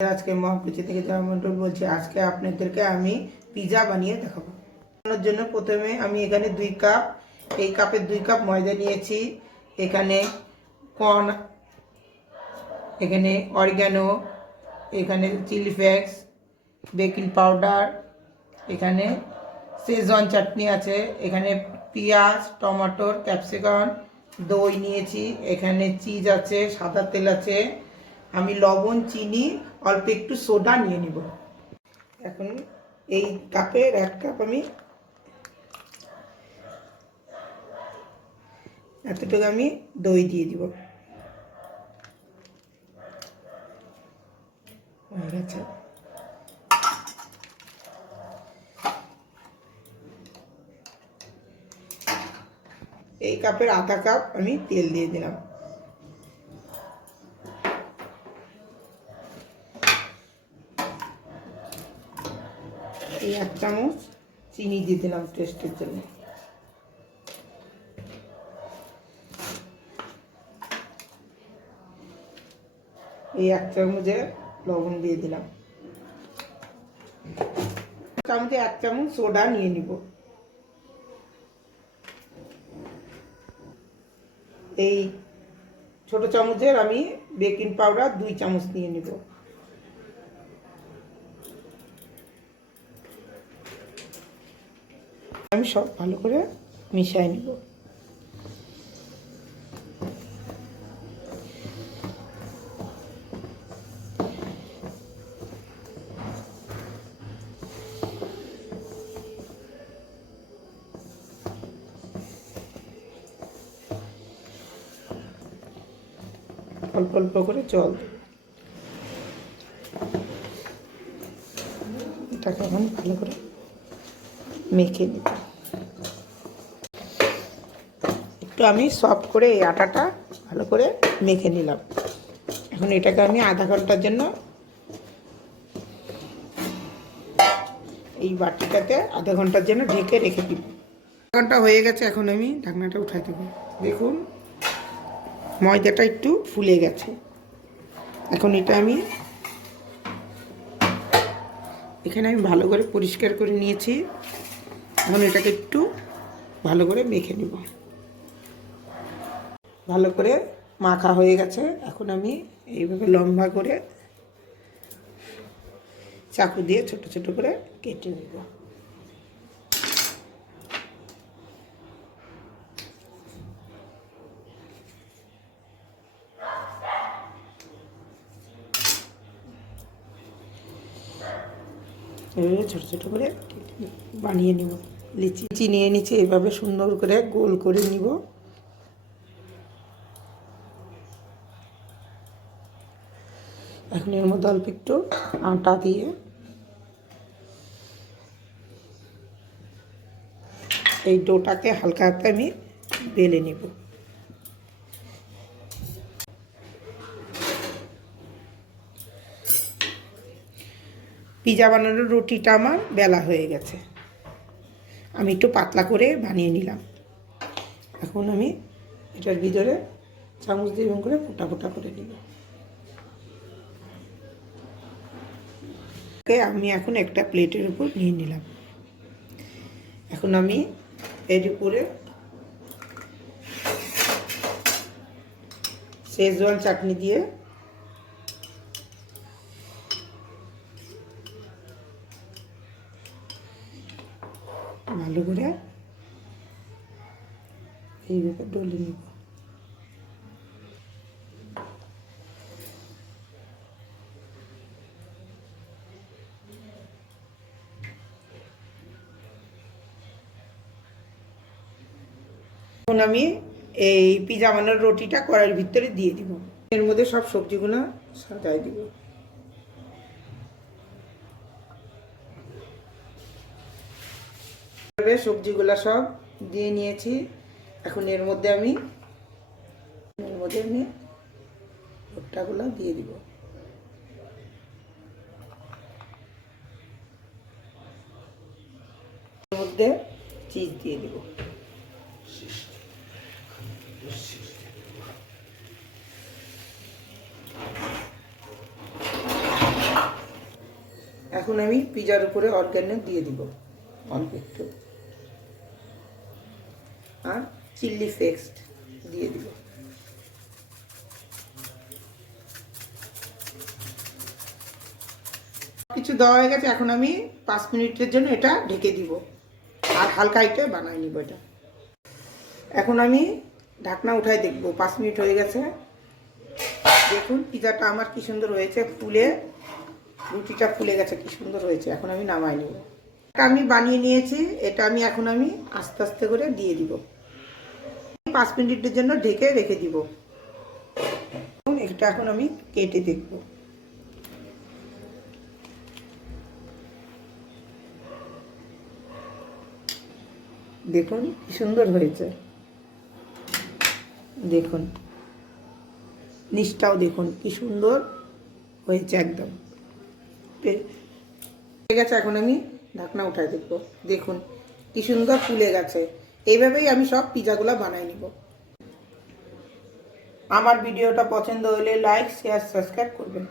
আজকে মহাকুচি থেকে জয় মন্ডল বলছি। আজকে আপনাদেরকে আমি পিজা বানিয়ে দেখাবো। বানানোর জন্য প্রথমে আমি এখানে 2 কাপ, এই কাপের 2 কাপ ময়দা নিয়েছি। এখানে কর্ন, এখানে অরিগ্যানো, এখানে চিলি ফ্লেক্স, বেকিং পাউডার, এখানে শেজওয়ান চাটনি আছে, এখানে পেঁয়াজ, টমেটো, ক্যাপসিকাম, দই নিয়েছি, এখানে চিজ আছে, সাদা তেল আছে, আমি লবণ, চিনি, অল্প একটু সোডা নিয়ে নিব। এখন এই কাপের 1 কাপ আমি এতটুকু আমি দই দিয়ে দিব। হয়ে গেছে। এই কাপের আধা কাপ আমি তেল দিয়ে দিলাম। এই 1 চামচ চিনি দিয়ে দিলাম টেস্টের জন্য। এই 1 চামচে লবণ দিয়ে দিলাম। চামচে 1 চামচ সোডা নিয়ে নিব। এই ছোট চামচের আমি বেকিং পাউডার 2 চামচ নিয়ে নিব। আমি সব ভালো করে মিশিয়ে নিব। অল্প অল্প করে জল দেব। এটাকে এখন ভালো করে মেখে নিব। একটু আমি সফট করে এই আটাটা ভালো করে মেখে নিলাম। এখন এটাকে আমি আধা ঘন্টার জন্য এই বাটিটাতে আধা ঘন্টার জন্য ঢেকে রেখে দিব। আধা ঘন্টা হয়ে গেছে, এখন আমি ঢাকনাটা উঠাই দেব। দেখুন ময়দাটা একটু ফুলে গেছে। এখন এটা আমি এখানে ভালো করে পরিষ্কার করে নিয়েছি। এখন এটাকে একটু ভালো করে মেখে নিব। ভালো করে মাখা হয়ে গেছে। এখন আমি এইভাবে লম্বা করে চাকু দিয়ে ছোট ছোট করে কেটে নেব। এভাবে ছোট ছোট করে বানিয়ে নিব। লিচি নিয়ে নিচে এইভাবে সুন্দর করে গোল করে নিব। এখন এর মধ্যে অল্প একটু আটা দিয়ে এই ডোটাকে হালকা হাতে আমি বেলে নিব। পিজা বানানোর রুটিটা আমার বেলা হয়ে গেছে। আমি একটু পাতলা করে বানিয়ে নিলাম। এখন আমি এটার ভিতরে চামচ দিয়ে করে ফোটা ফোটা করে নিব। আমি এখন একটা প্লেটের উপর নিয়ে নিলাম। এখন আমি এর উপরে শেজওয়ান চাটনি দিয়ে ভালো করে এইভাবে ডলে নিব। এখন আমি এই পিজা বানানোর রুটিটা কড়াইয়ের ভিতরে দিয়ে দিব। এর মধ্যে সব সবজিগুলো সাজাই দিব। সবজিগুলো সব দিয়ে নিয়েছি। এখন এর মধ্যে আমি ভুট্টাগুলো দিয়ে দিব। এর মধ্যে চিজ দিয়ে দিব। এখন আমি পিজার উপরে অরগ্যানো দিয়ে দিব অল্প একটু, আর চিলি ফ্লেক্স দিয়ে দিব। কিছু দেওয়া হয়ে গেছে, এখন আমি 5 মিনিটের জন্য এটা ঢেকে দিব আর হালকা হিটে বানাই নিব এটা। এখন আমি ঢাকনা উঠাই দেখব, 5 মিনিট হয়ে গেছে। দেখুন পিজাটা আমার কি সুন্দর হয়েছে, ফুলে রুটিটা ফুলে গেছে, কি সুন্দর হয়েছে। এখন আমি নামাই নেব। আমি বানিয়ে নিয়েছি, এটা আমি এখন আস্তে আস্তে করে দিয়ে দিব। 5 মিনিটের জন্য ঢেকে রেখে দিব। এটা এখন আমি কেটে দেখব। দেখুন কি সুন্দর হয়েছে, দেখুন নিচটাও দেখুন কি সুন্দর হয়েছে, একদম হয়ে গেছে। এখন আমি ঢাকনা উঠাই দেখব। দেখুন কি সুন্দর ফুলে গেছে। এইভাবেই আমি সব পিজাগুলো বানাই নিব। আমার ভিডিওটা পছন্দ হলে লাইক, শেয়ার, সাবস্ক্রাইব করবেন।